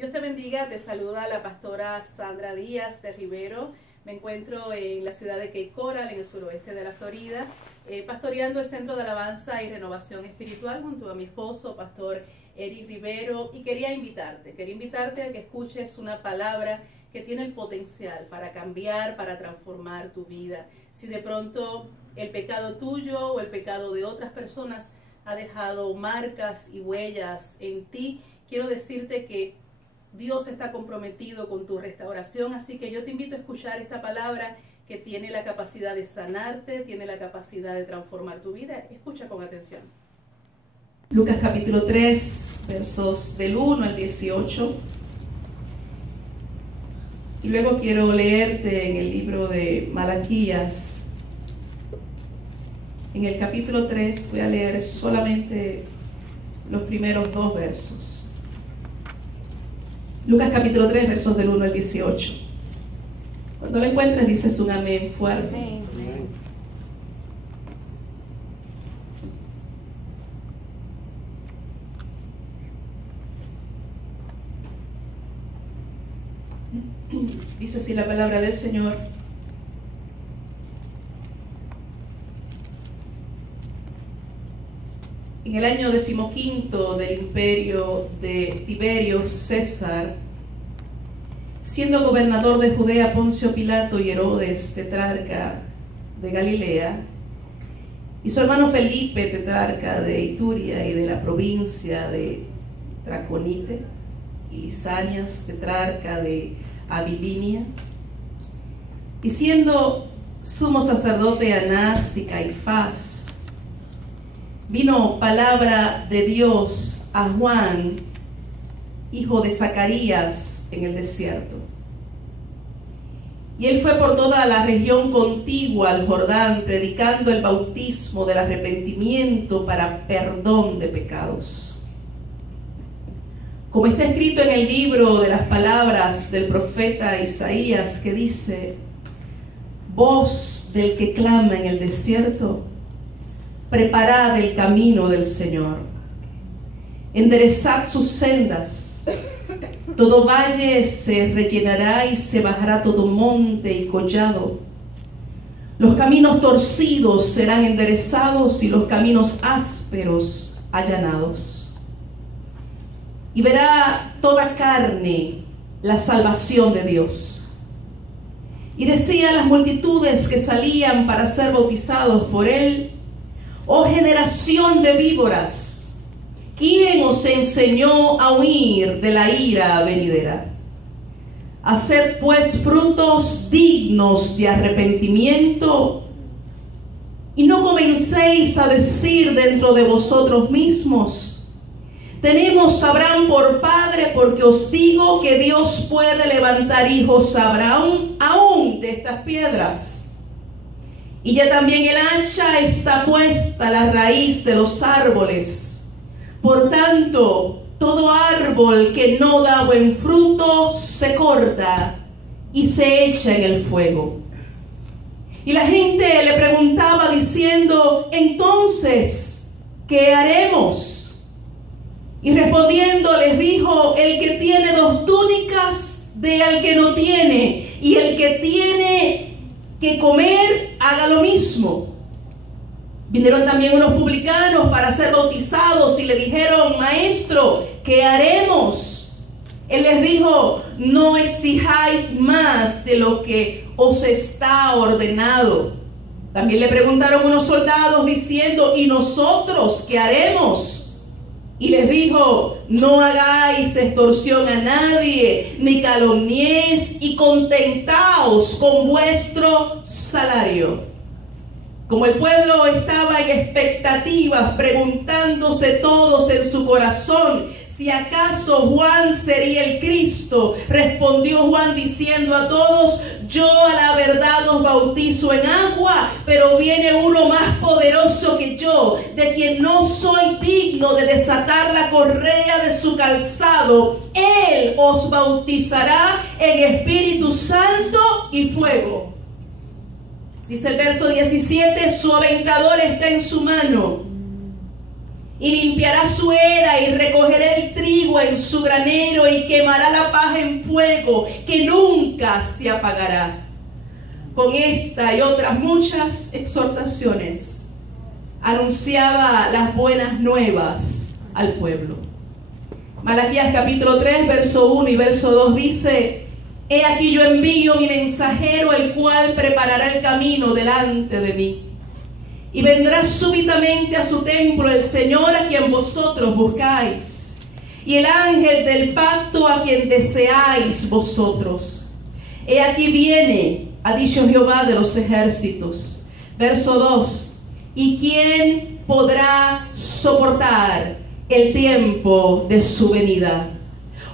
Dios te bendiga, te saluda la pastora Sandra Díaz de Rivero. Me encuentro en la ciudad de Cape Coral, en el suroeste de la Florida, pastoreando el Centro de Alabanza y Renovación Espiritual junto a mi esposo, pastor Eric Rivero, y quería invitarte a que escuches una palabra que tiene el potencial para cambiar, para transformar tu vida. Si de pronto el pecado tuyo o el pecado de otras personas ha dejado marcas y huellas en ti, quiero decirte que Dios está comprometido con tu restauración, así que yo te invito a escuchar esta palabra que tiene la capacidad de sanarte, tiene la capacidad de transformar tu vida. Escucha con atención. Lucas capítulo 3, versos del 1 al 18. Y luego quiero leerte en el libro de Malaquías. En el capítulo 3 voy a leer solamente los primeros 2 versos. Lucas capítulo 3, versos del 1 al 18. Cuando lo encuentres dices un amén fuerte. Amén. Dice así la palabra del Señor. En el año 15 del imperio de Tiberio César, siendo gobernador de Judea Poncio Pilato y Herodes, tetrarca de Galilea, y su hermano Felipe, tetrarca de Ituria y de la provincia de Traconite, y Lisanias, tetrarca de Abilinia, y siendo sumo sacerdote Anás y Caifás, vino palabra de Dios a Juan, hijo de Zacarías, en el desierto. Y él fue por toda la región contigua al Jordán, predicando el bautismo del arrepentimiento para perdón de pecados. Como está escrito en el libro de las palabras del profeta Isaías, que dice: voz del que clama en el desierto, preparad el camino del Señor, enderezad sus sendas, todo valle se rellenará y se bajará todo monte y collado, los caminos torcidos serán enderezados y los caminos ásperos allanados, y verá toda carne la salvación de Dios. Y decía a las multitudes que salían para ser bautizados por él: oh generación de víboras, ¿quién os enseñó a huir de la ira venidera? Haced pues frutos dignos de arrepentimiento, y no comencéis a decir dentro de vosotros mismos: tenemos a Abraham por padre, porque os digo que Dios puede levantar hijos a Abraham aún de estas piedras. Y ya también el hacha está puesta a la raíz de los árboles. Por tanto, todo árbol que no da buen fruto se corta y se echa en el fuego. Y la gente le preguntaba diciendo: entonces, ¿qué haremos? Y respondiendo les dijo: el que tiene 2 túnicas, dé al que no tiene, y el que tiene que comer, haga lo mismo. Vinieron también unos publicanos para ser bautizados y le dijeron: maestro, ¿qué haremos? Él les dijo: no exijáis más de lo que os está ordenado. También le preguntaron unos soldados diciendo: ¿y nosotros qué haremos? Y les dijo: no hagáis extorsión a nadie, ni calumniéis, y contentaos con vuestro salario. Como el pueblo estaba en expectativas, preguntándose todos en su corazón si acaso Juan sería el Cristo, respondió Juan diciendo a todos: yo a la verdad os bautizo en agua, pero viene uno más poderoso que yo, de quien no soy digno de desatar la correa de su calzado. Él os bautizará en Espíritu Santo y fuego. Dice el verso 17: su aventador está en su mano, y limpiará su era y recogerá el trigo en su granero y quemará la paja en fuego que nunca se apagará. Con esta y otras muchas exhortaciones anunciaba las buenas nuevas al pueblo. Malaquías capítulo 3, verso 1 y verso 2 dice: He aquí yo envío mi mensajero, el cual preparará el camino delante de mí. Y vendrá súbitamente a su templo el Señor a quien vosotros buscáis, y el ángel del pacto a quien deseáis vosotros. He aquí viene, ha dicho Jehová de los ejércitos. Verso 2: ¿Y quién podrá soportar el tiempo de su venida?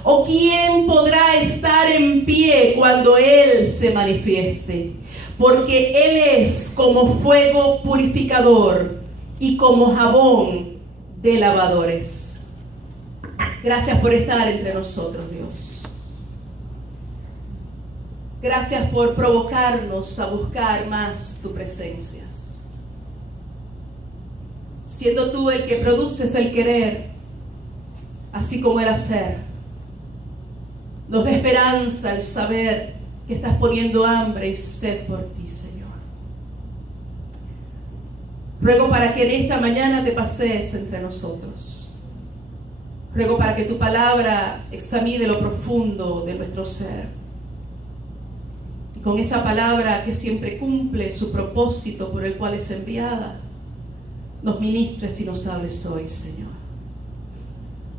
¿O quién podrá estar en pie cuando Él se manifieste? Porque Él es como fuego purificador y como jabón de lavadores. Gracias por estar entre nosotros, Dios. Gracias por provocarnos a buscar más tu presencia. Siendo tú el que produces el querer, así como el hacer. Nos da esperanza el saber que estás poniendo hambre y sed por ti, Señor. Ruego para que en esta mañana te pasees entre nosotros. Ruego para que tu palabra examine lo profundo de nuestro ser. Y con esa palabra que siempre cumple su propósito por el cual es enviada, nos ministres y nos hables hoy, Señor.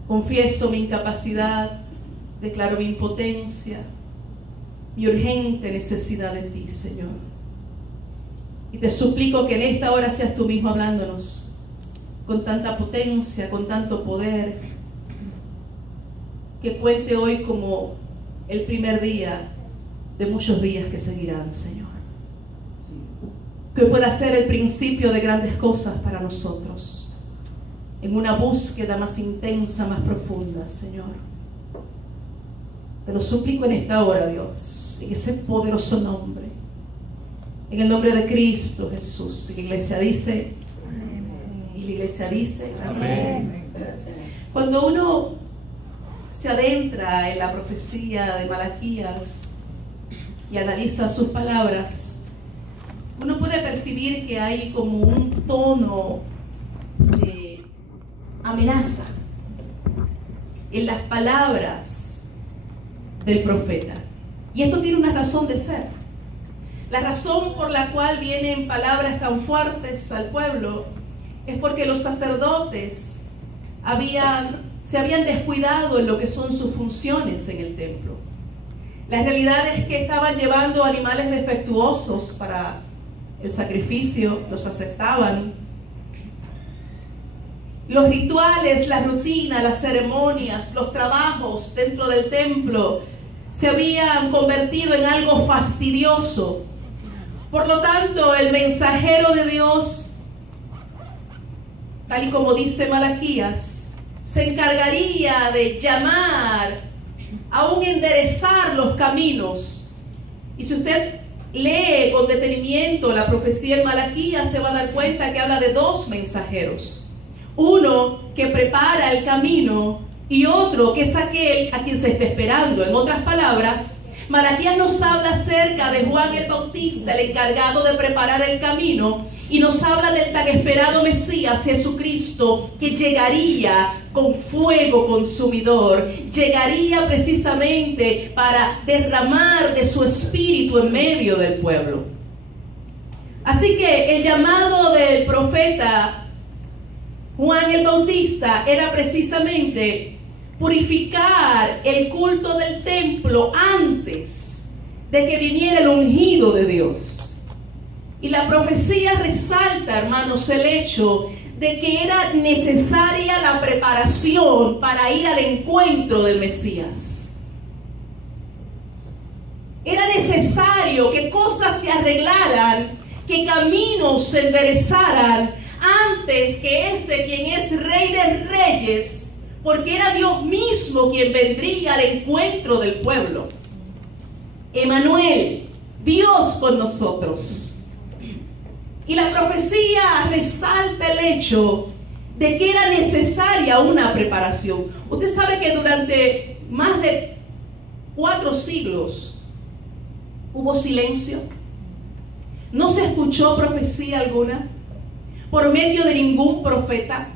Confieso mi incapacidad, declaro mi impotencia, mi urgente necesidad de ti, Señor. Y te suplico que en esta hora seas tú mismo hablándonos con tanta potencia, con tanto poder, que cuente hoy como el primer día de muchos días que seguirán, Señor. Que pueda ser el principio de grandes cosas para nosotros, en una búsqueda más intensa, más profunda, Señor. Te lo suplico en esta hora, Dios, en ese poderoso nombre, en el nombre de Cristo Jesús. Y la iglesia dice, amén. Y la iglesia dice, amén. Cuando uno se adentra en la profecía de Malaquías y analiza sus palabras, uno puede percibir que hay como un tono de amenaza en las palabras del profeta. Y esto tiene una razón de ser. La razón por la cual vienen palabras tan fuertes al pueblo es porque los sacerdotes se habían descuidado en lo que son sus funciones en el templo. La realidad es que estaban llevando animales defectuosos para el sacrificio, los aceptaban. Los rituales, la rutina, las ceremonias, los trabajos dentro del templo se habían convertido en algo fastidioso. Por lo tanto, el mensajero de Dios, tal y como dice Malaquías, se encargaría de llamar, aún enderezar los caminos. Y si usted lee con detenimiento la profecía en Malaquías, se va a dar cuenta que habla de dos mensajeros. Uno que prepara el camino y otro que es aquel a quien se está esperando. En otras palabras, Malaquías nos habla acerca de Juan el Bautista, el encargado de preparar el camino, y nos habla del tan esperado Mesías, Jesucristo, que llegaría con fuego consumidor, llegaría precisamente para derramar de su espíritu en medio del pueblo. Así que el llamado del profeta Juan el Bautista era precisamente purificar el culto del templo antes de que viniera el ungido de Dios. Y la profecía resalta, hermanos, el hecho de que era necesaria la preparación para ir al encuentro del Mesías. Era necesario que cosas se arreglaran, que caminos se enderezaran antes que ese quien es Rey de Reyes, porque era Dios mismo quien vendría al encuentro del pueblo. Emmanuel, Dios con nosotros. Y la profecía resalta el hecho de que era necesaria una preparación. Usted sabe que durante más de 4 siglos hubo silencio. No se escuchó profecía alguna por medio de ningún profeta.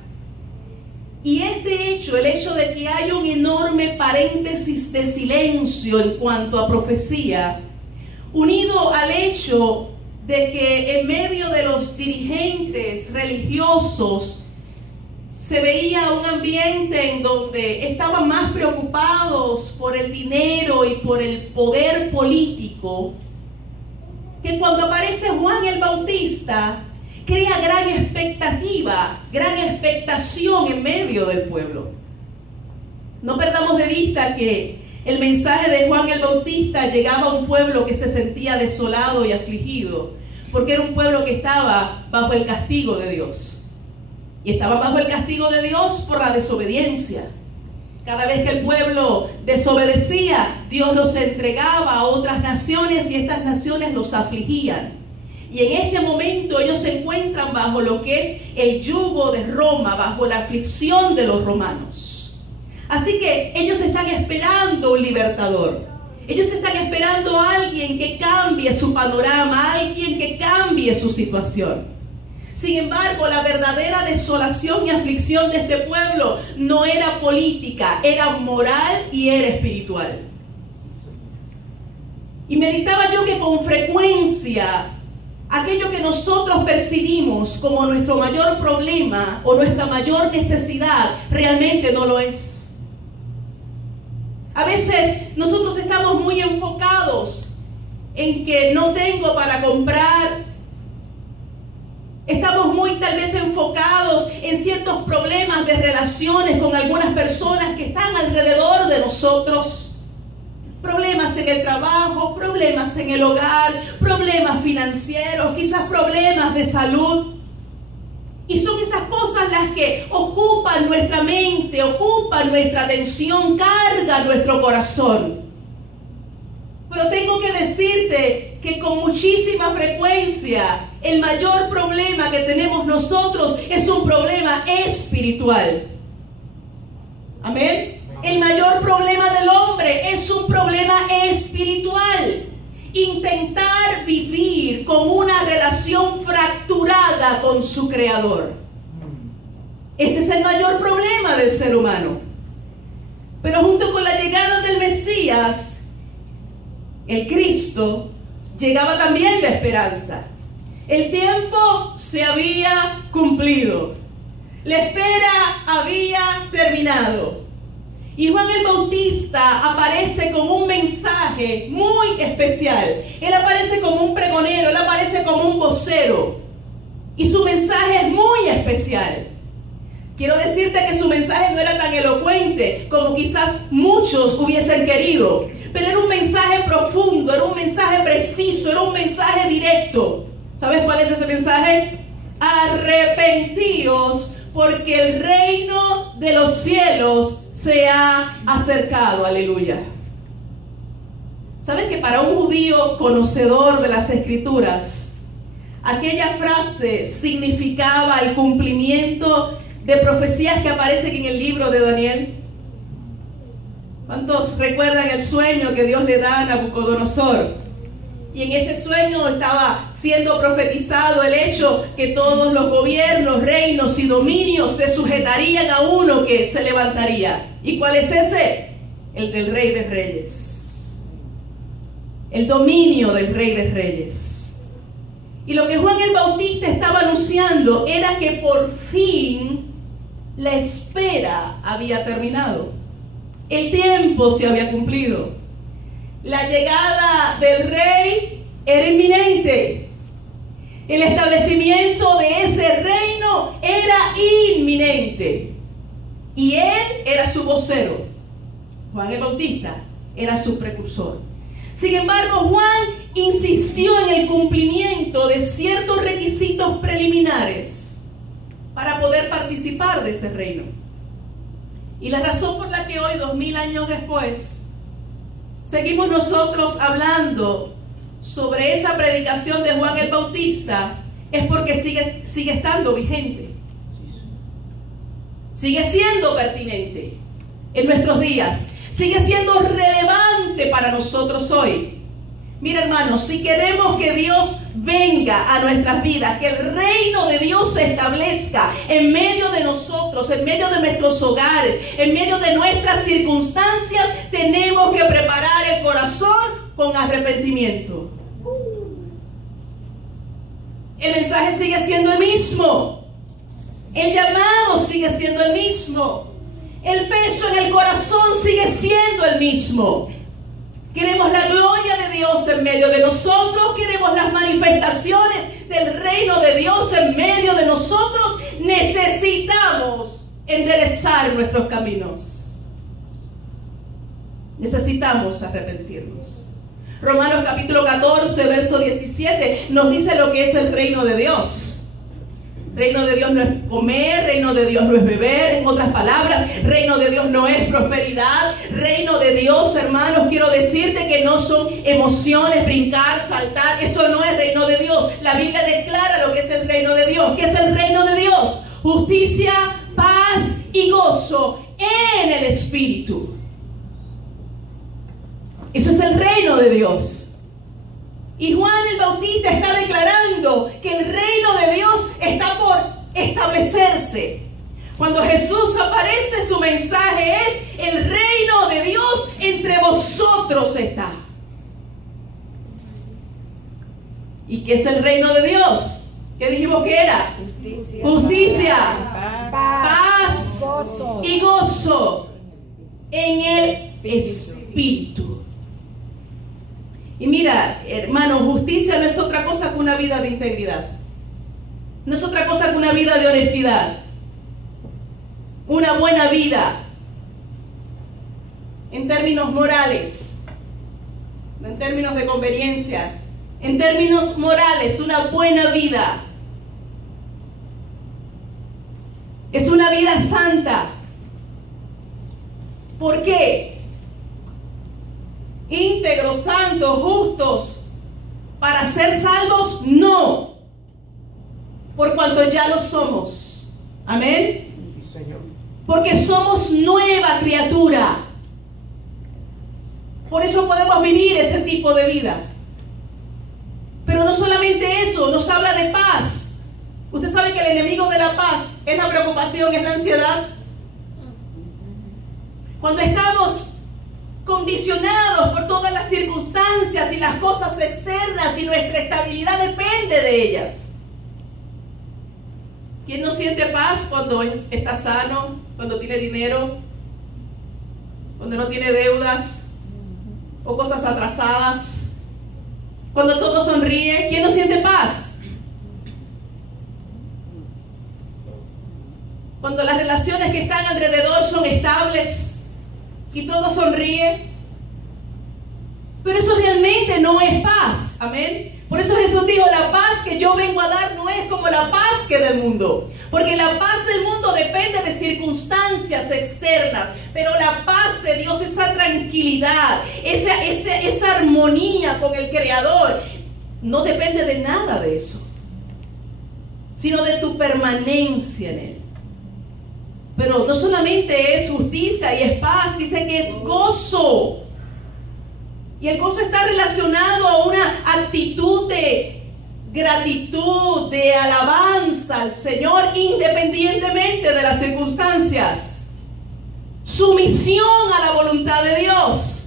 Y este hecho, el hecho de que hay un enorme paréntesis de silencio en cuanto a profecía, unido al hecho de que en medio de los dirigentes religiosos se veía un ambiente en donde estaban más preocupados por el dinero y por el poder político, que cuando aparece Juan el Bautista, crea gran expectativa, gran expectación en medio del pueblo. No perdamos de vista que el mensaje de Juan el Bautista llegaba a un pueblo que se sentía desolado y afligido, porque era un pueblo que estaba bajo el castigo de Dios. Y estaba bajo el castigo de Dios por la desobediencia. Cada vez que el pueblo desobedecía, Dios los entregaba a otras naciones y estas naciones los afligían. Y en este momento ellos se encuentran bajo lo que es el yugo de Roma, bajo la aflicción de los romanos. Así que ellos están esperando un libertador. Ellos están esperando a alguien que cambie su panorama, a alguien que cambie su situación. Sin embargo, la verdadera desolación y aflicción de este pueblo no era política, era moral y era espiritual. Y meditaba yo que con frecuencia aquello que nosotros percibimos como nuestro mayor problema o nuestra mayor necesidad realmente no lo es. A veces nosotros estamos muy enfocados en que no tengo para comprar. Estamos muy tal vez enfocados en ciertos problemas de relaciones con algunas personas que están alrededor de nosotros. Problemas en el trabajo, problemas en el hogar, problemas financieros, quizás problemas de salud. Y son esas cosas las que ocupan nuestra mente, ocupan nuestra atención, cargan nuestro corazón. Pero tengo que decirte que con muchísima frecuencia el mayor problema que tenemos nosotros es un problema espiritual. Amén. El mayor problema del hombre es un problema espiritual. Intentar vivir con una relación fracturada con su Creador. Ese es el mayor problema del ser humano. Pero junto con la llegada del Mesías, el Cristo, llegaba también la esperanza. El tiempo se había cumplido. La espera había terminado. Y Juan el Bautista aparece con un mensaje muy especial. Él aparece como un pregonero, él aparece como un vocero. Y su mensaje es muy especial. Quiero decirte que su mensaje no era tan elocuente como quizás muchos hubiesen querido. Pero era un mensaje profundo, era un mensaje preciso, era un mensaje directo. ¿Sabes cuál es ese mensaje? Arrepentíos, porque el reino de los cielos se ha acercado. Aleluya. ¿Sabes que para un judío conocedor de las Escrituras, aquella frase significaba el cumplimiento de profecías que aparecen en el libro de Daniel? ¿Cuántos recuerdan el sueño que Dios le da a Nabucodonosor? Y en ese sueño estaba siendo profetizado el hecho que todos los gobiernos, reinos y dominios se sujetarían a uno que se levantaría. ¿Y cuál es ese? El del Rey de Reyes. El dominio del Rey de Reyes. Y lo que Juan el Bautista estaba anunciando era que por fin la espera había terminado. El tiempo se había cumplido. La llegada del rey era inminente. El establecimiento de ese reino era inminente. Y él era su vocero. Juan el Bautista era su precursor. Sin embargo, Juan insistió en el cumplimiento de ciertos requisitos preliminares para poder participar de ese reino. Y la razón por la que hoy, 2000 años después, seguimos nosotros hablando sobre esa predicación de Juan el Bautista es porque sigue estando vigente. sigue siendo pertinente en nuestros días, sigue siendo relevante para nosotros hoy. Mira, hermanos, si queremos que Dios venga a nuestras vidas, que el reino de Dios se establezca en medio de nosotros, en medio de nuestros hogares, en medio de nuestras circunstancias, tenemos que preparar el corazón con arrepentimiento. El mensaje sigue siendo el mismo. El llamado sigue siendo el mismo. El peso en el corazón sigue siendo el mismo. Queremos la gloria de Dios en medio de nosotros. Queremos las manifestaciones del reino de Dios en medio de nosotros. Necesitamos enderezar nuestros caminos. Necesitamos arrepentirnos. Romanos capítulo 14, verso 17 nos dice lo que es el reino de Dios. Reino de Dios no es comer, reino de Dios no es beber, en otras palabras, reino de Dios no es prosperidad. Reino de Dios, hermanos, quiero decirte que no son emociones, brincar, saltar, eso no es reino de Dios. La Biblia declara lo que es el reino de Dios. ¿Qué es el reino de Dios? Justicia, paz y gozo en el Espíritu. Eso es el reino de Dios. Y Juan el Bautista está declarando que el reino de Dios está por establecerse. Cuando Jesús aparece, su mensaje es: el reino de Dios entre vosotros está. ¿Y qué es el reino de Dios? ¿Qué dijimos que era? Justicia, paz y gozo en el Espíritu. Y mira, hermano, justicia no es otra cosa que una vida de integridad. No es otra cosa que una vida de honestidad. Una buena vida. En términos morales. No en términos de conveniencia. En términos morales, una buena vida. Es una vida santa. ¿Por qué? Íntegros, santos, justos, para ser salvos, no, por cuanto ya lo somos. Amén. Porque somos nueva criatura. Por eso podemos vivir ese tipo de vida. Pero no solamente eso, nos habla de paz. Usted sabe que el enemigo de la paz es la preocupación, es la ansiedad. Cuando estamos condicionados por todas las circunstancias y las cosas externas y nuestra estabilidad depende de ellas. ¿Quién no siente paz cuando está sano, cuando tiene dinero, cuando no tiene deudas o cosas atrasadas, cuando todo sonríe? ¿Quién no siente paz? Cuando las relaciones que están alrededor son estables y todo sonríe. Pero eso realmente no es paz. Amén. Por eso Jesús dijo: la paz que yo vengo a dar no es como la paz que del mundo. Porque la paz del mundo depende de circunstancias externas. Pero la paz de Dios, esa tranquilidad, esa armonía con el Creador, no depende de nada de eso, sino de tu permanencia en Él. Pero no solamente es justicia y es paz, dice que es gozo. Y el gozo está relacionado a una actitud de gratitud, de alabanza al Señor, independientemente de las circunstancias. Sumisión a la voluntad de Dios.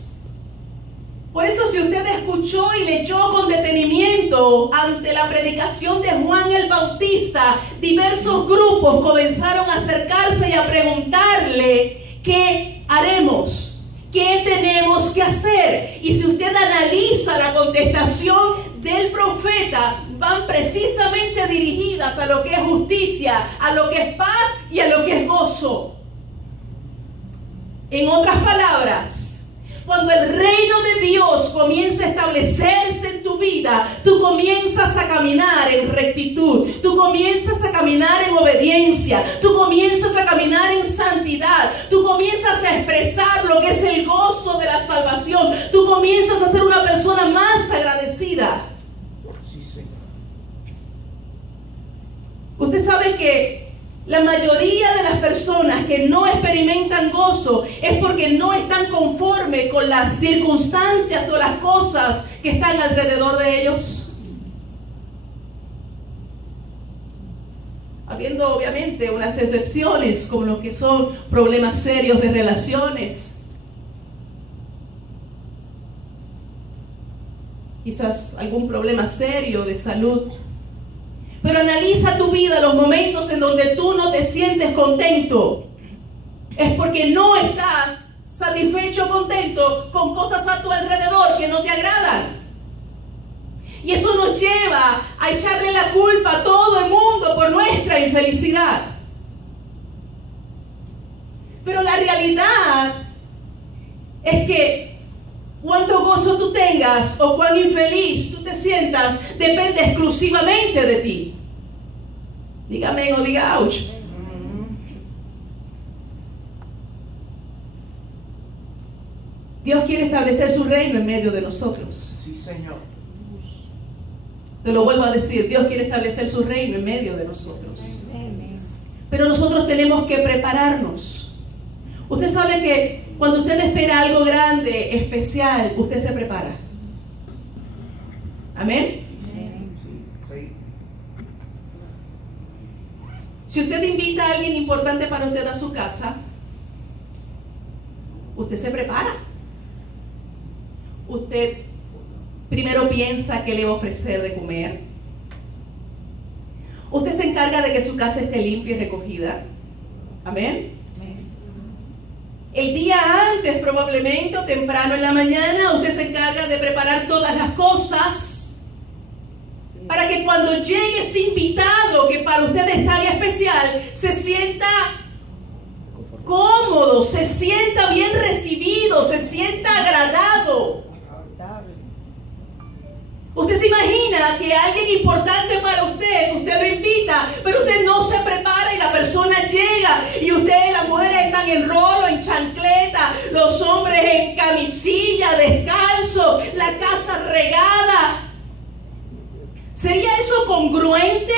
Por eso, si usted escuchó y leyó con detenimiento ante la predicación de Juan el Bautista, diversos grupos comenzaron a acercarse y a preguntarle: ¿qué haremos? ¿Qué tenemos que hacer? Y si usted analiza la contestación del profeta, van precisamente dirigidas a lo que es justicia, a lo que es paz y a lo que es gozo. En otras palabras, cuando el reino de Dios comienza a establecerse en tu vida, tú comienzas a caminar en rectitud, tú comienzas a caminar en obediencia, tú comienzas a caminar en santidad, tú comienzas a expresar lo que es el gozo de la salvación, tú comienzas a ser una persona más agradecida. Usted sabe que La mayoría de las personas que no experimentan gozo es porque no están conformes con las circunstancias o las cosas que están alrededor de ellos. Habiendo obviamente unas excepciones como lo que son problemas serios de relaciones. Quizás algún problema serio de salud. Pero analiza tu vida, los momentos en donde tú no te sientes contento. Es porque no estás satisfecho, contento con cosas a tu alrededor que no te agradan. Y eso nos lleva a echarle la culpa a todo el mundo por nuestra infelicidad. Pero la realidad es que cuánto gozo tú tengas o cuán infeliz tú te sientas depende exclusivamente de ti. Diga amén o diga ouch. Dios quiere establecer su reino en medio de nosotros. Sí, Señor. Te lo vuelvo a decir, Dios quiere establecer su reino en medio de nosotros. Pero nosotros tenemos que prepararnos. Usted sabe que cuando usted espera algo grande, especial, usted se prepara. Amén. Si usted invita a alguien importante para usted a su casa, usted se prepara. Usted primero piensa qué le va a ofrecer de comer. Usted se encarga de que su casa esté limpia y recogida. Amén. El día antes, probablemente, o temprano en la mañana, usted se encarga de preparar todas las cosas para que cuando llegue ese invitado que para usted es tan especial, se sienta cómodo, se sienta bien recibido, se sienta agradado. Usted se imagina que alguien importante para usted lo invita, pero usted no se prepara y la persona llega y usted, las mujeres están en rolo, en chancleta, los hombres en camisilla, descalzo, la casa regada. ¿Sería eso congruente?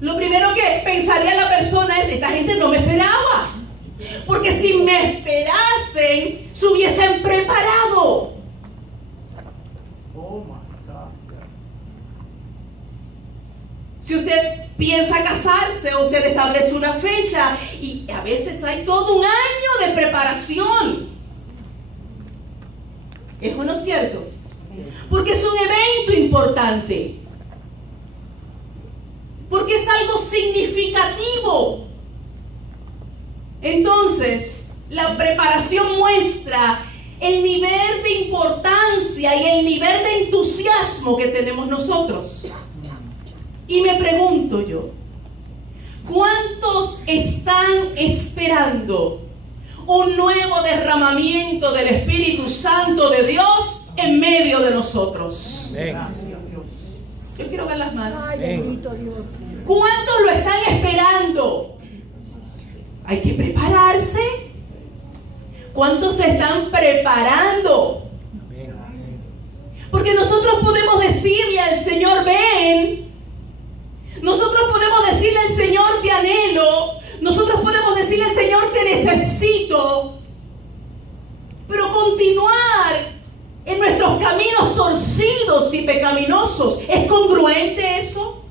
Lo primero que pensaría la persona es, esta gente no me esperaba. Porque si me esperasen, se hubiesen preparado. Si usted piensa casarse, usted establece una fecha y a veces hay todo un año de preparación. ¿Es o no cierto? Porque es un evento importante. Porque es algo significativo. Entonces, la preparación muestra el nivel de importancia y el nivel de entusiasmo que tenemos nosotros. Y me pregunto yo, ¿cuántos están esperando un nuevo derramamiento del Espíritu Santo de Dios en medio de nosotros? Yo quiero ver las manos. ¿Cuántos lo están esperando? Hay que prepararse. ¿Cuántos se están preparando? Porque nosotros podemos decirle al Señor, ven. Nosotros podemos decirle al Señor, te anhelo. Nosotros podemos decirle al Señor, te necesito. Pero continuar en nuestros caminos torcidos y pecaminosos, ¿es congruente eso?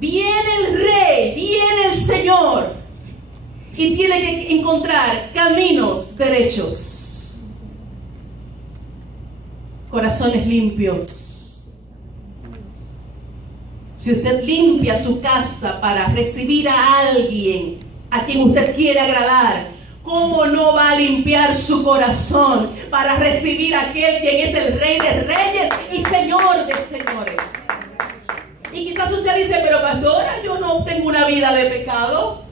Viene el Rey, viene el Señor y tiene que encontrar caminos derechos. Corazones limpios. Si usted limpia su casa para recibir a alguien a quien usted quiere agradar, ¿cómo no va a limpiar su corazón para recibir a aquel quien es el Rey de Reyes y Señor de Señores? Y quizás usted dice, pero pastora, yo no tengo una vida de pecado.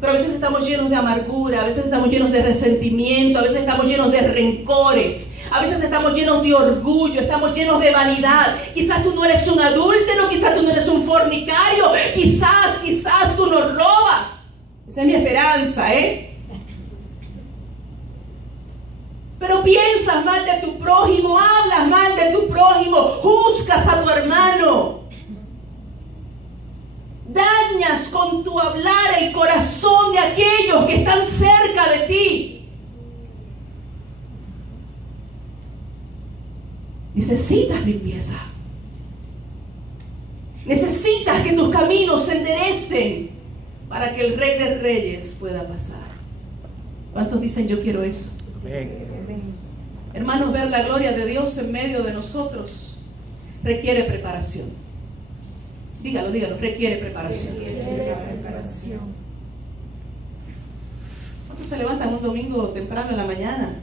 Pero a veces estamos llenos de amargura, a veces estamos llenos de resentimiento, a veces estamos llenos de rencores, a veces estamos llenos de orgullo, estamos llenos de vanidad. Quizás tú no eres un adúltero, quizás tú no eres un fornicario, quizás tú no robas. Esa es mi esperanza, Pero piensas mal de tu prójimo, hablas mal de tu prójimo, juzgas a tu hermano. Dañas con tu hablar el corazón de aquellos que están cerca de ti. Necesitas limpieza. Necesitas que tus caminos se enderecen para que el Rey de Reyes pueda pasar. ¿Cuántos dicen yo quiero eso? Hermanos, ver la gloria de Dios en medio de nosotros requiere preparación. Dígalo, requiere preparación. ¿Cuántos se levantan un domingo temprano en la mañana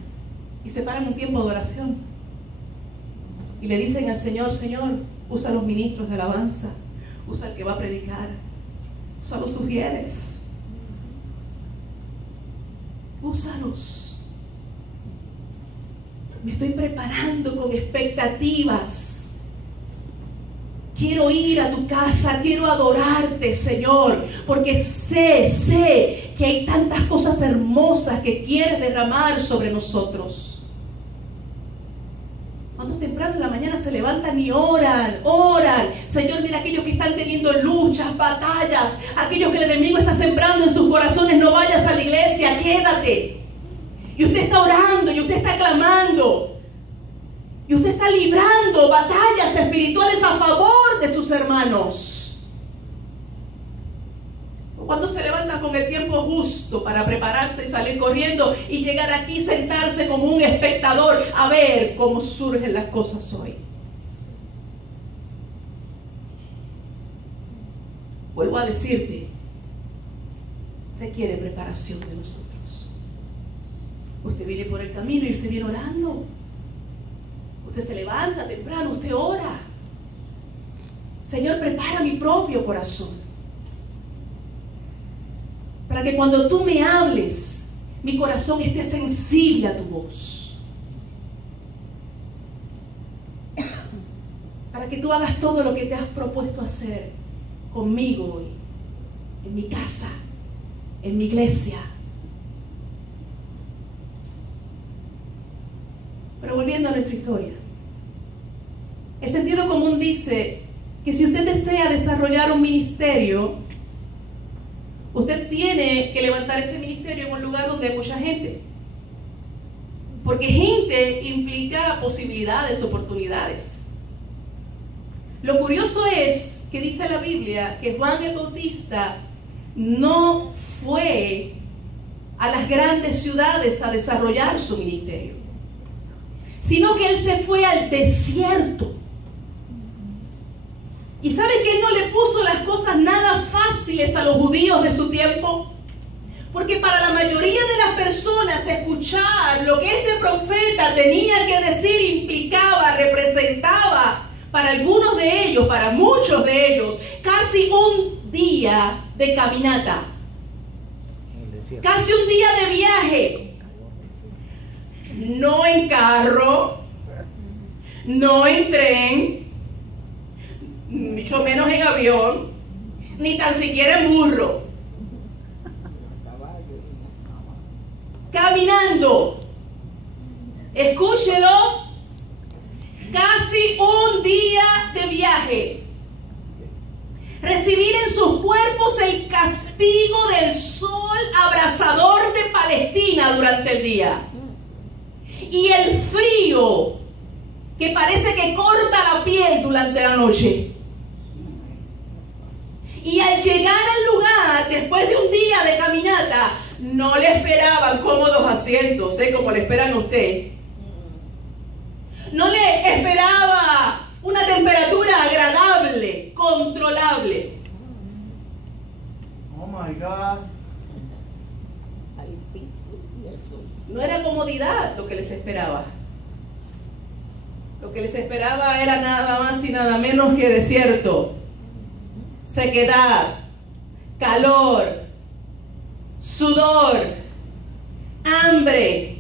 y se paran un tiempo de oración? Y le dicen al Señor: Señor, usa a los ministros de alabanza, usa al que va a predicar, usa a los sugieres, úsalos. Me estoy preparando con expectativas. Quiero ir a tu casa, quiero adorarte, Señor, porque sé que hay tantas cosas hermosas que quieres derramar sobre nosotros. ¿Cuántos temprano en la mañana se levantan y oran? Señor, mira aquellos que están teniendo luchas, batallas, aquellos que el enemigo está sembrando en sus corazones: no vayas a la iglesia, quédate. Y usted está orando, y usted está clamando, y usted está librando batallas espirituales a favor de sus hermanos. ¿Cuántos se levantan con el tiempo justo para prepararse y salir corriendo y llegar aquí, sentarse como un espectador a ver cómo surgen las cosas hoy? Vuelvo a decirte, requiere preparación de nosotros. Usted viene por el camino y usted viene orando. Usted se levanta temprano, usted ora. Señor, prepara mi propio corazón, para que cuando tú me hables, mi corazón esté sensible a tu voz. Para que tú hagas todo lo que te has propuesto hacer conmigo hoy, en mi casa, en mi iglesia. Pero volviendo a nuestra historia, el sentido común dice que si usted desea desarrollar un ministerio, usted tiene que levantar ese ministerio en un lugar donde hay mucha gente. Porque gente implica posibilidades, oportunidades. Lo curioso es que dice la Biblia que Juan el Bautista no fue a las grandes ciudades a desarrollar su ministerio, sino que él se fue al desierto. ¿Y sabe que él no le puso las cosas nada fáciles a los judíos de su tiempo? Porque para la mayoría de las personas escuchar lo que este profeta tenía que decir implicaba, representaba, para algunos de ellos, para muchos de ellos, casi un día de caminata, casi un día de viaje. No en carro, no en tren, mucho menos en avión, ni tan siquiera en burro. Caminando, escúchelo, casi un día de viaje. Recibir en sus cuerpos el castigo del sol abrasador de Palestina durante el día. Y el frío que parece que corta la piel durante la noche. Y al llegar al lugar, después de un día de caminata, no le esperaban cómodos asientos, como le esperan a usted. No le esperaba una temperatura agradable, controlable. Oh my God. No era comodidad lo que les esperaba. Lo que les esperaba era nada más y nada menos que desierto, sequedad, calor, sudor, hambre,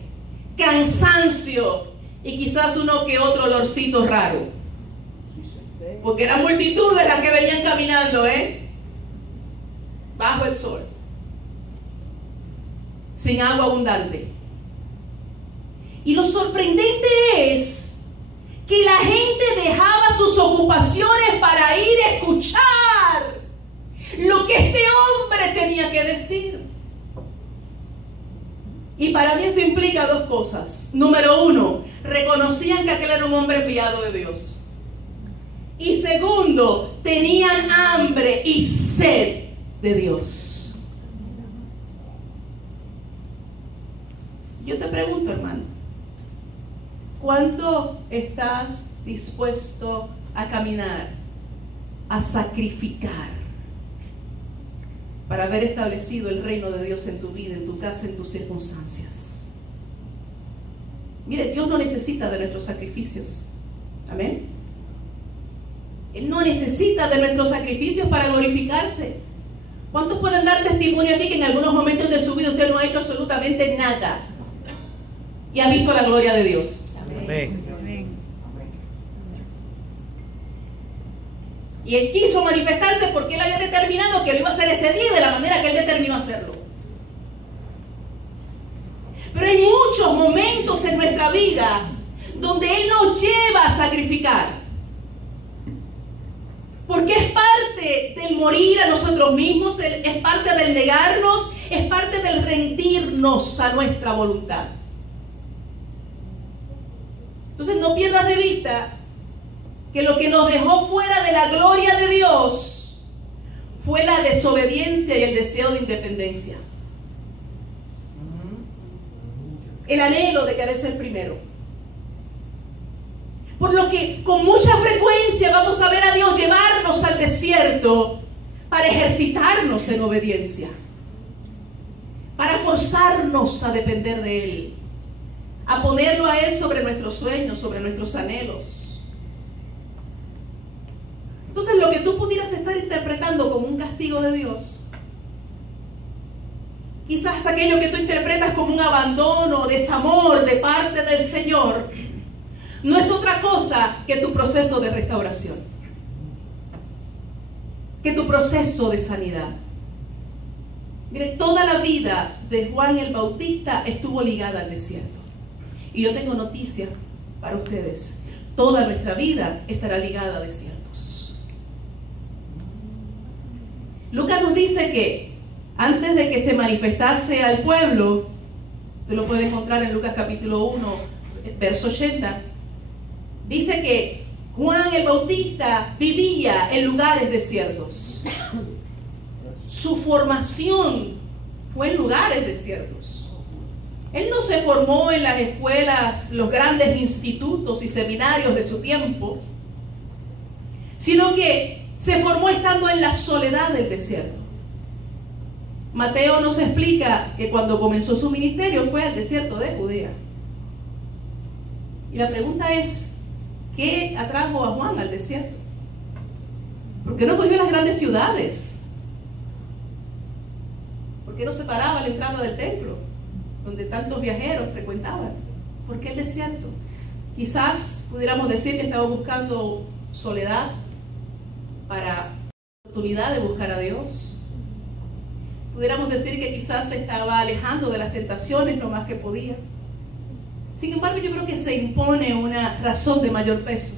cansancio y quizás uno que otro olorcito raro. Porque eran multitudes las que venían caminando, bajo el sol, sin agua abundante. Y lo sorprendente es que la gente dejaba sus ocupaciones para ir a escuchar lo que este hombre tenía que decir. Y para mí esto implica dos cosas. Número uno, reconocían que aquel era un hombre enviado de Dios. Y segundo, tenían hambre y sed de Dios. Yo te pregunto, hermano, ¿cuánto estás dispuesto a caminar, a sacrificar para haber establecido el reino de Dios en tu vida, en tu casa, en tus circunstancias? Mire, Dios no necesita de nuestros sacrificios. Amén. Él no necesita de nuestros sacrificios para glorificarse. ¿Cuántos pueden dar testimonio aquí que en algunos momentos de su vida usted no ha hecho absolutamente nada y ha visto la gloria de Dios? Amén. Y Él quiso manifestarse porque Él había determinado que lo iba a hacer ese día de la manera que Él determinó hacerlo. Pero hay muchos momentos en nuestra vida donde Él nos lleva a sacrificar. Porque es parte del morir a nosotros mismos, es parte del negarnos, es parte del rendirnos a nuestra voluntad. Entonces no pierdas de vista que lo que nos dejó fuera de la gloria de Dios fue la desobediencia y el deseo de independencia. El anhelo de querer ser primero. Por lo que con mucha frecuencia vamos a ver a Dios llevarnos al desierto para ejercitarnos en obediencia, para forzarnos a depender de Él, a ponerlo a Él sobre nuestros sueños, sobre nuestros anhelos. Entonces, lo que tú pudieras estar interpretando como un castigo de Dios, quizás aquello que tú interpretas como un abandono, desamor de parte del Señor, no es otra cosa que tu proceso de restauración, que tu proceso de sanidad. Mire, toda la vida de Juan el Bautista estuvo ligada al desierto. Y yo tengo noticia para ustedes. Toda nuestra vida estará ligada a desiertos. Lucas nos dice que antes de que se manifestase al pueblo, usted lo puede encontrar en Lucas capítulo 1, verso 80, dice que Juan el Bautista vivía en lugares desiertos. Su formación fue en lugares desiertos. Él no se formó en las escuelas, los grandes institutos y seminarios de su tiempo, sino que se formó estando en la soledad del desierto. Mateo nos explica que cuando comenzó su ministerio fue al desierto de Judea. Y la pregunta es, ¿qué atrajo a Juan al desierto? ¿Por qué no cogió las grandes ciudades? ¿Por qué no se paraba a la entrada del templo, donde tantos viajeros frecuentaban? ¿Por qué el desierto? Quizás pudiéramos decir que estaba buscando soledad para la oportunidad de buscar a Dios. Pudiéramos decir que quizás se estaba alejando de las tentaciones lo más que podía. Sin embargo, yo creo que se impone una razón de mayor peso.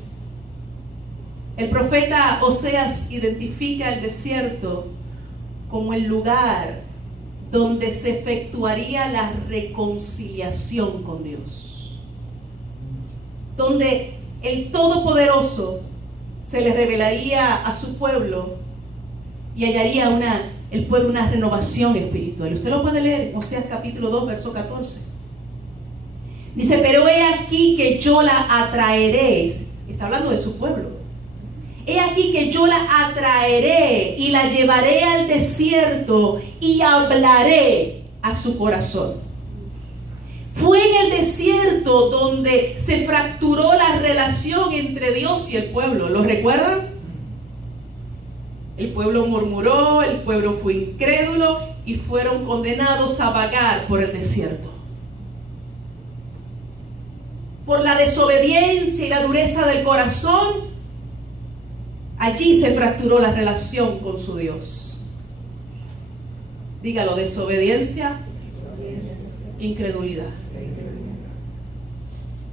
El profeta Oseas identifica el desierto como el lugar donde se efectuaría la reconciliación con Dios, donde el Todopoderoso se le revelaría a su pueblo y hallaría el pueblo una renovación espiritual. Usted lo puede leer en Oseas capítulo 2, verso 14. Dice, pero he aquí que yo la atraeré. Está hablando de su pueblo. He aquí que yo la atraeré y la llevaré al desierto y hablaré a su corazón. Fue en el desierto donde se fracturó la relación entre Dios y el pueblo. ¿Lo recuerdan? El pueblo murmuró, el pueblo fue incrédulo y fueron condenados a vagar por el desierto. Por la desobediencia y la dureza del corazón, allí se fracturó la relación con su Dios. Dígalo, desobediencia, incredulidad.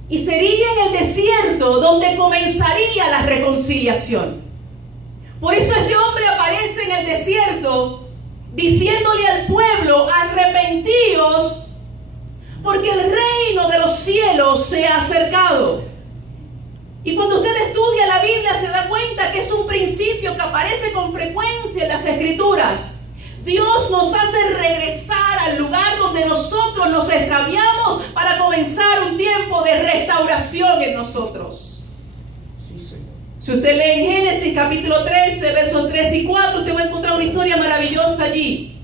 Y sería en el desierto donde comenzaría la reconciliación. Por eso este hombre aparece en el desierto diciéndole al pueblo: arrepentíos, porque el reino de los cielos se ha acercado. Y cuando usted estudia la Biblia se da cuenta que es un principio que aparece con frecuencia en las Escrituras. Dios nos hace regresar al lugar donde nosotros nos extraviamos para comenzar un tiempo de restauración en nosotros. Si usted lee en Génesis capítulo 13, versos 3 y 4, usted va a encontrar una historia maravillosa allí.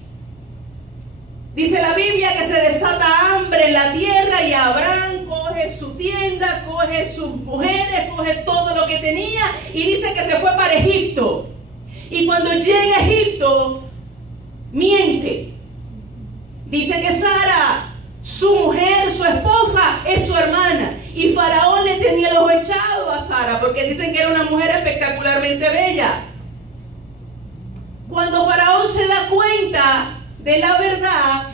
Dice la Biblia que se desata hambre en la tierra y Abraham coge su tienda, coge sus mujeres, coge todo lo que tenía y dice que se fue para Egipto. Y cuando llega a Egipto, miente. Dice que Sara, su mujer, su esposa, es su hermana. Y Faraón le tenía el ojo echado a Sara porque dicen que era una mujer espectacularmente bella. Cuando Faraón se da cuenta de la verdad,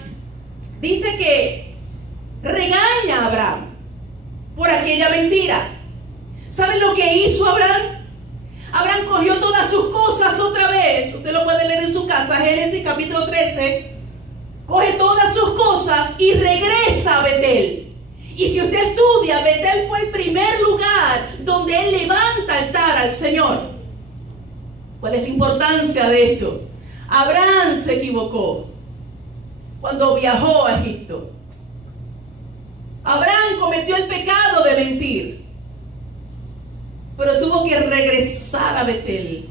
dice que regaña a Abraham por aquella mentira. ¿Saben lo que hizo Abraham? Abraham cogió todas sus cosas otra vez. Usted lo puede leer en su casa, Génesis capítulo 13. Coge todas sus cosas y regresa a Betel. Y si usted estudia, Betel fue el primer lugar donde él levanta altar al Señor. ¿Cuál es la importancia de esto? Abraham se equivocó cuando viajó a Egipto. Abraham cometió el pecado de mentir, pero tuvo que regresar a Betel,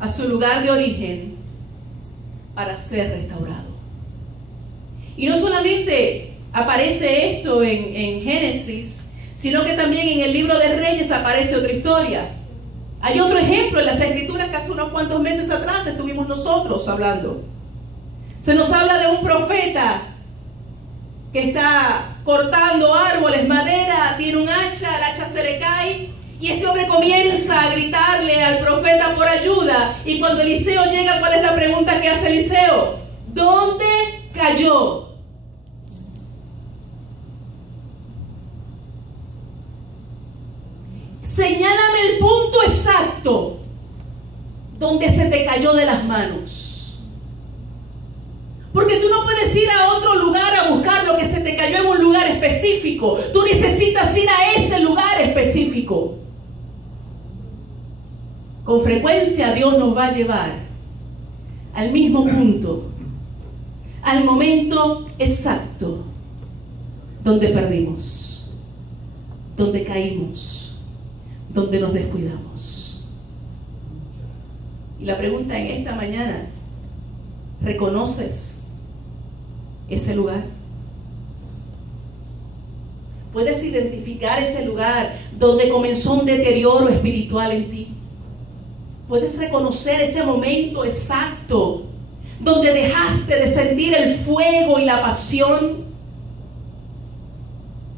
a su lugar de origen, para ser restaurado. Y no solamente aparece esto en Génesis, sino que también en el libro de Reyes aparece otra historia. Hay otro ejemplo en las Escrituras que hace unos cuantos meses atrás estuvimos nosotros hablando. Se nos habla de un profeta que está cortando árboles, madera, tiene un hacha, el hacha se le cae y este hombre comienza a gritarle al profeta por ayuda. Y cuando Eliseo llega, ¿cuál es la pregunta que hace Eliseo? ¿Dónde cayó? Señálame el punto exacto donde se te cayó de las manos. Porque tú no puedes ir a otro lugar a buscar lo que se te cayó en un lugar específico. Tú necesitas ir a ese lugar específico. Con frecuencia Dios nos va a llevar al mismo punto, al momento exacto donde perdimos, donde caímos, donde nos descuidamos. Y la pregunta en esta mañana: ¿reconoces ese lugar? ¿Puedes identificar ese lugar donde comenzó un deterioro espiritual en ti? ¿Puedes reconocer ese momento exacto donde dejaste de sentir el fuego y la pasión?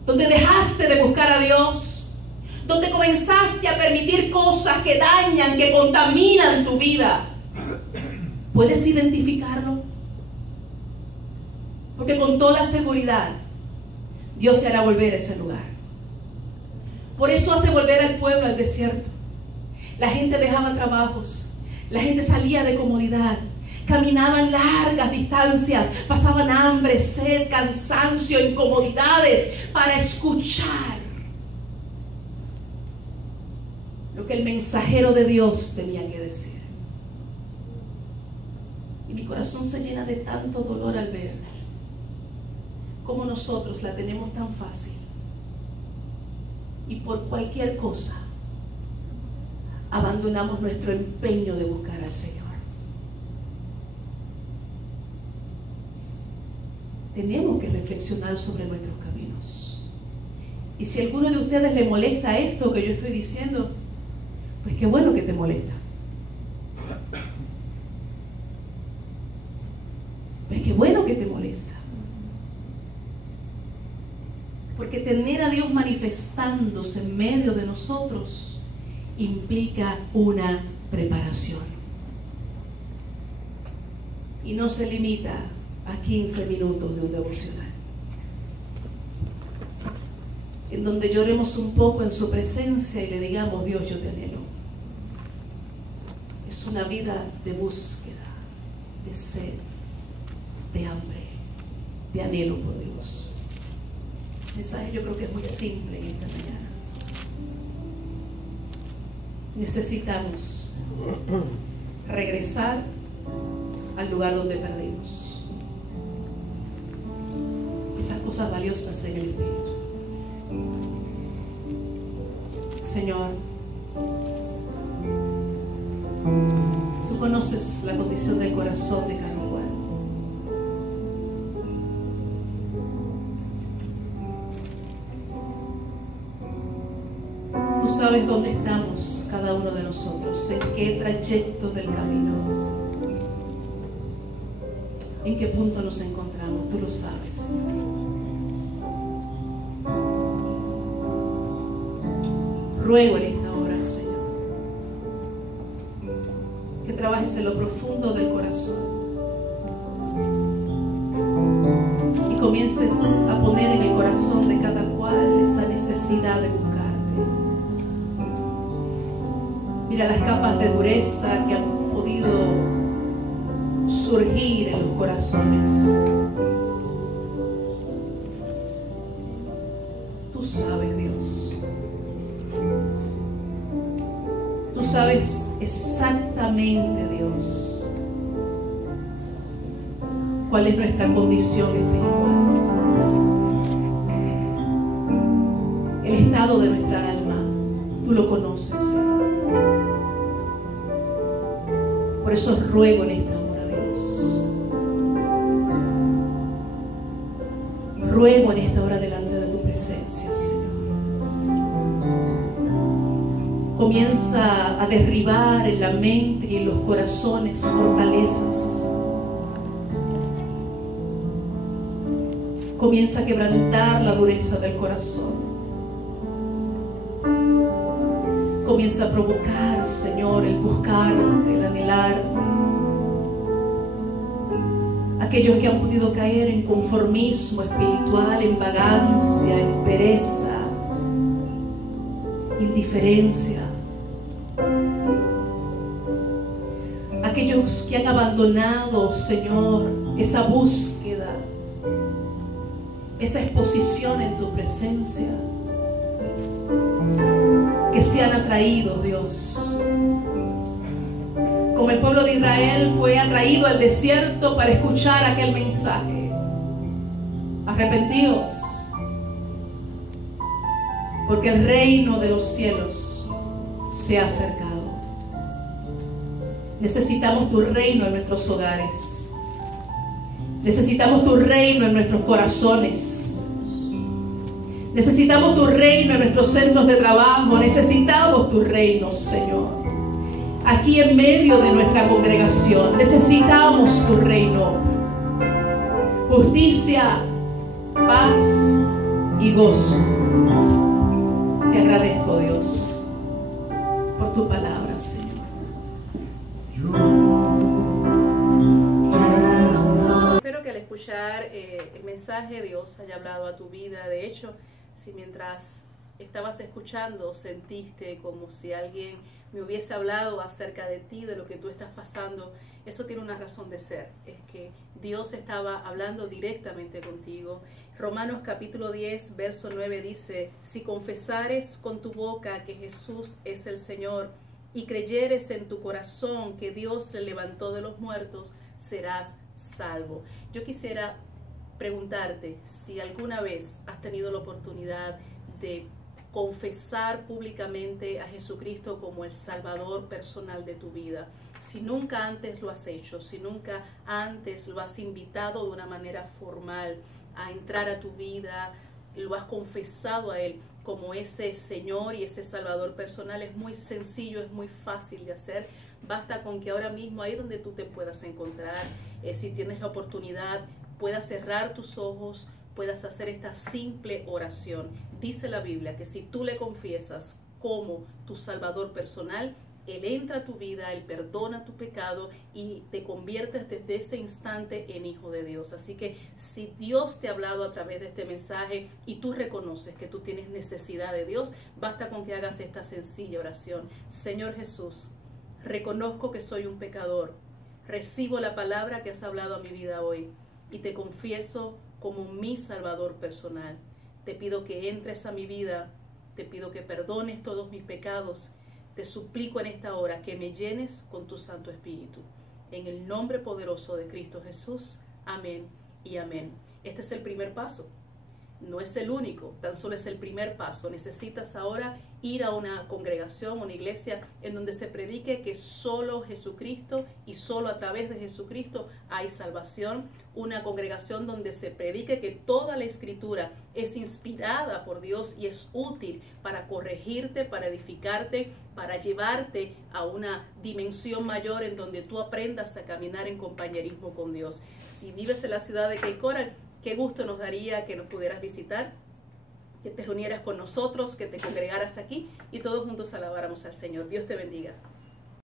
Donde dejaste de buscar a Dios, donde comenzaste a permitir cosas que dañan, que contaminan tu vida. ¿Puedes identificarlo? Porque con toda seguridad Dios te hará volver a ese lugar. Por eso hace volver al pueblo al desierto. La gente dejaba trabajos, la gente salía de comodidad, caminaban largas distancias, pasaban hambre, sed, cansancio, incomodidades para escuchar lo que el mensajero de Dios tenía que decir. Y mi corazón se llena de tanto dolor al ver cómo nosotros la tenemos tan fácil y por cualquier cosa abandonamos nuestro empeño de buscar al Señor. Tenemos que reflexionar sobre nuestros caminos. Y si a alguno de ustedes le molesta esto que yo estoy diciendo, pues qué bueno que te molesta. Pues qué bueno que te molesta. Porque tener a Dios manifestándose en medio de nosotros implica una preparación. Y no se limita a 15 minutos de un devocional. en donde lloremos un poco en su presencia y le digamos: Dios, yo te anhelo. Es una vida de búsqueda, de sed, de hambre, de anhelo por Dios. El mensaje yo creo que es muy simple en esta mañana. Necesitamos regresar al lugar donde perdimos esas cosas valiosas en el Espíritu. Señor, tú conoces la condición del corazón de cada cual. Tú sabes dónde estamos cada uno de nosotros, en qué trayecto del camino, en qué punto nos encontramos. Tú lo sabes, Señor. Ruego en esta hora, Señor, que trabajes en lo profundo del corazón y comiences a poner en el corazón de cada cual esa necesidad de buscarte. Mira las capas de dureza que han podido surgir en los corazones. Tú sabes, Dios. Tú sabes exactamente, Dios, cuál es nuestra condición espiritual, el estado de nuestra alma. Tú lo conoces, Señor. Por eso ruego en esta hora, Dios. Ruego en esta hora delante de tu presencia, Señor. Comienza a derribar en la mente y en los corazones fortalezas. Comienza a quebrantar la dureza del corazón. Comienza a provocar, Señor, el buscarte, el anhelarte. Aquellos que han podido caer en conformismo espiritual, en vagancia, en pereza, indiferencia. Aquellos que han abandonado, Señor, esa búsqueda, esa exposición en tu presencia, que se han atraído, Dios, como el pueblo de Israel fue atraído al desierto para escuchar aquel mensaje. Arrepentíos, porque el reino de los cielos se ha acercado. Necesitamos tu reino en nuestros hogares. Necesitamos tu reino en nuestros corazones. Necesitamos tu reino en nuestros centros de trabajo. Necesitamos tu reino, Señor. Aquí en medio de nuestra congregación necesitamos tu reino. Justicia, paz y gozo. Te agradezco, Dios, por tu palabra, Señor. Espero que al escuchar el mensaje Dios haya hablado a tu vida. De hecho, si mientras estabas escuchando sentiste como si alguien me hubiese hablado acerca de ti, de lo que tú estás pasando, eso tiene una razón de ser. Es que Dios estaba hablando directamente contigo. Romanos capítulo 10, verso 9 dice: si confesares con tu boca que Jesús es el Señor y creyeres en tu corazón que Dios le levantó de los muertos, serás salvo. Yo quisiera preguntarte si alguna vez has tenido la oportunidad de confesar públicamente a Jesucristo como el Salvador personal de tu vida. Si nunca antes lo has hecho, si nunca antes lo has invitado de una manera formal a entrar a tu vida, lo has confesado a Él como ese Señor y ese Salvador personal, es muy sencillo, es muy fácil de hacer. Basta con que ahora mismo, ahí donde tú te puedas encontrar, si tienes la oportunidad, puedas cerrar tus ojos, puedas hacer esta simple oración. Dice la Biblia que si tú le confiesas como tu Salvador personal, Él entra a tu vida, Él perdona tu pecado y te conviertes desde ese instante en hijo de Dios. Así que si Dios te ha hablado a través de este mensaje y tú reconoces que tú tienes necesidad de Dios, basta con que hagas esta sencilla oración. Señor Jesús, reconozco que soy un pecador. Recibo la palabra que has hablado a mi vida hoy y te confieso como mi Salvador personal. Te pido que entres a mi vida, te pido que perdones todos mis pecados. Te suplico en esta hora que me llenes con tu Santo Espíritu. En el nombre poderoso de Cristo Jesús. Amén y amén. Este es el primer paso. No es el único, tan solo es el primer paso. Necesitas ahora ir a una congregación, una iglesia en donde se predique que solo Jesucristo y solo a través de Jesucristo hay salvación. Una congregación donde se predique que toda la Escritura es inspirada por Dios y es útil para corregirte, para edificarte, para llevarte a una dimensión mayor en donde tú aprendas a caminar en compañerismo con Dios. Si vives en la ciudad de Cape Coral, qué gusto nos daría que nos pudieras visitar, que te reunieras con nosotros, que te congregaras aquí y todos juntos alabáramos al Señor. Dios te bendiga.